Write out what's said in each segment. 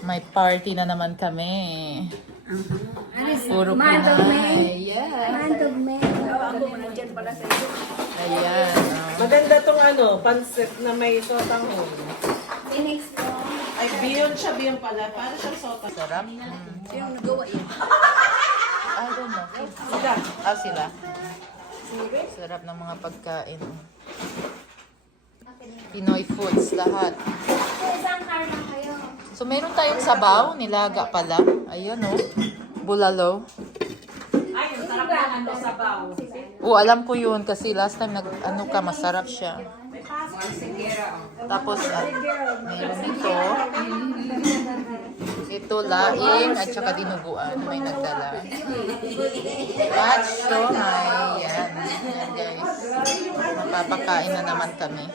May party na naman kami. Puro Mantog Pinay. May. Yes. Mantog May. Ayan. Maganda tong pancit na may sotanghon. Phoenix mo. Ay, biyon siya, biyon pala. Para siyang sotanghon. Sarap. Yung nagawa yun. I don't know. Sila. Sila. Sarap ng mga pagkain. Pinoy foods, lahat. So, isang car lang kayo. So, meron tayong sabaw, nilaga pala. Ayun, oh. Bulalo. Ay, ang sarap naman to sabaw. Alam ko yun kasi last time masarap siya. Tapos, meron ito. Ito, laing at saka dinuguan. May nagdala. At siomay. Yan. Yan, guys. Mapapakain na naman kami.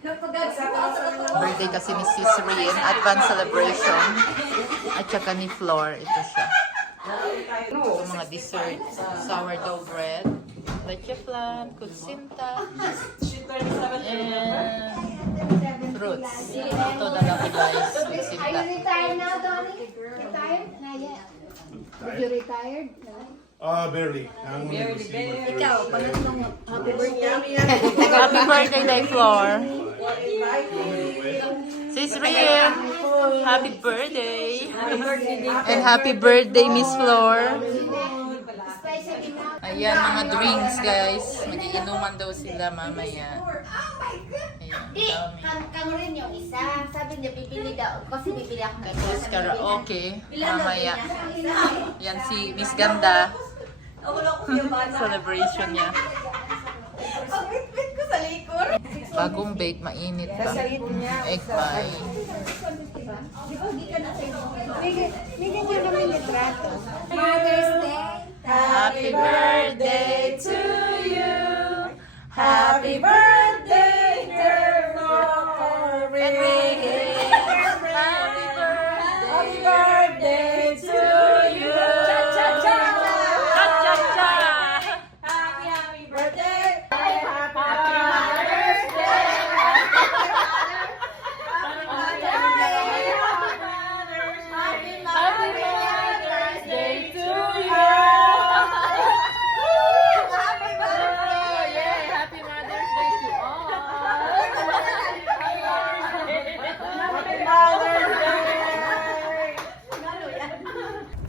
Birthday kasi ni Sis Rian. Advance celebration. At saka ni Flor. Ito siya. Ito mga dessert. Sourdough bread. Leche flan. Kutsinta. And fruits. Ito na lang guys. Are Kutsinta. you retired now, Donnie? Retired? Not yet. Did you retired? No. Barely. Ikaw, panatong happy birthday. Happy birthday, Day Flor. Sis Rian, happy birthday. And happy birthday, Miss Flor. Especially now. Ayan, mga drinks, guys. Magiinuman daw sila mamaya. Oh my God! Ayan, Di, dami. kang rin yung isa. Sabi niya, bibili daw. Kasi bibili ako. Tapos karaoke, mamaya. Yan si Miss Ganda. Celebration niya. Bagong bake, mainit pa. Egg pie. Bigyan niyo namin litrato. Mother's Day. Happy birthday to you. Happy birthday, dear Enrique. Happy birthday to you. Cha-cha-cha. Cha-cha-cha. Happy birthday! Happy birthday to you. Happy birthday. Yay, happy Mother's Day to all.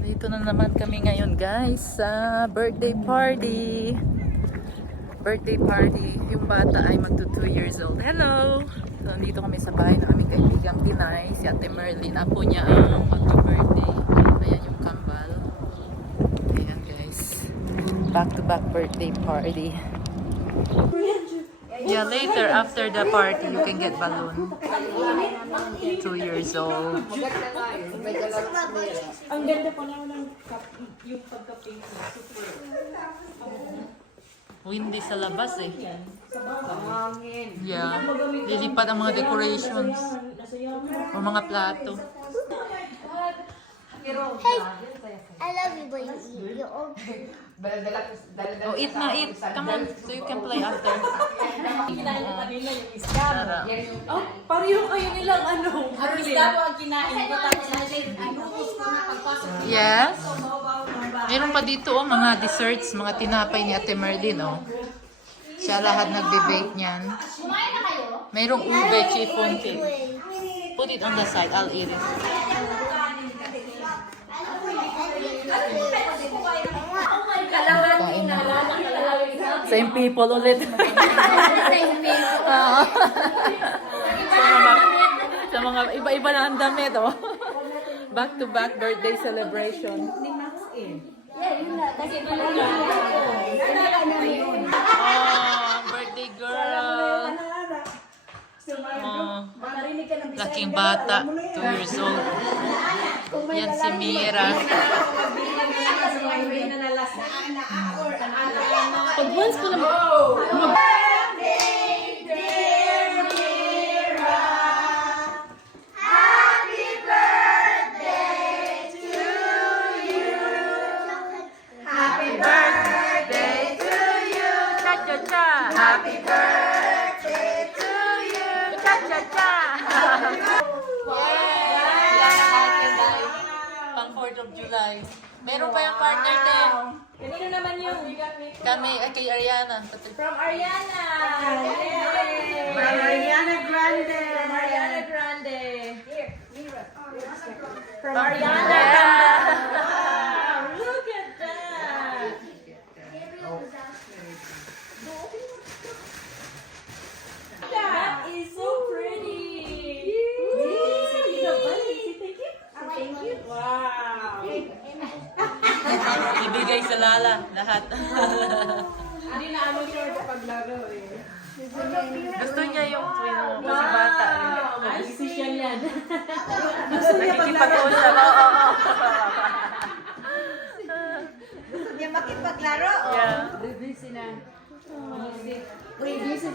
Dito na naman kami ngayon guys sa birthday party. Birthday party. Yung bata ay magto 2 years old. Hello! So, nandito kami sa bahay ng aming kaibigang Pinay. Si Ate Merlin. Apo niya ang magto-birthday. Ayan yung kambal. Ayan guys. Back to back birthday party. Yeah, later after the party you can get balloon. 2 years old. Ang ganda pala ng yung pagka-pink na. Super. Windy sa labas eh. Hangin. Yeah. Lilipat ang mga decorations. O mga plato. Hey, I love you, but you old. Oh, eat na, eat. Come on, so you can play after. Sarap. Oh, pareho kayo nilang Ang isda po ang kinain ko tapos inutos ko na pagpasok. Yes. Meron pa dito oh, mga desserts, mga tinapay ni Ate Merlin oh. Siya lahat nagbe-bake niyan. Kumain na kayo? Merong ube, chiffon cake. Put it on the side, I'll eat it. Kain na. Same people ulit. Oo. sa mga iba-iba na ang damit oh. Back to back birthday celebration. Oh, birthday girl. Oh, laking bata, 2 years old. Yan si Mira. Pag once ko naman. Happy birthday to you. Cha-cha-cha. Yay! July. Meron pa yung partner din. Kanino naman yung? Kami, kay Ariana. From Ariana! Yay! From Ariana Grande. From Ariana Grande. From Yeah. Ariana. Wow! Look at that! That is so pretty! Thank you. Wow! Ibigay sa Lala, lahat. Hindi na ano siya paglaro eh. Gusto niya yung twin mo, kasi bata. Wow! Decision yan. Nakikipag-usap. Oo. Hindi makipaglaro. Yeah. Busy na. Wait, busy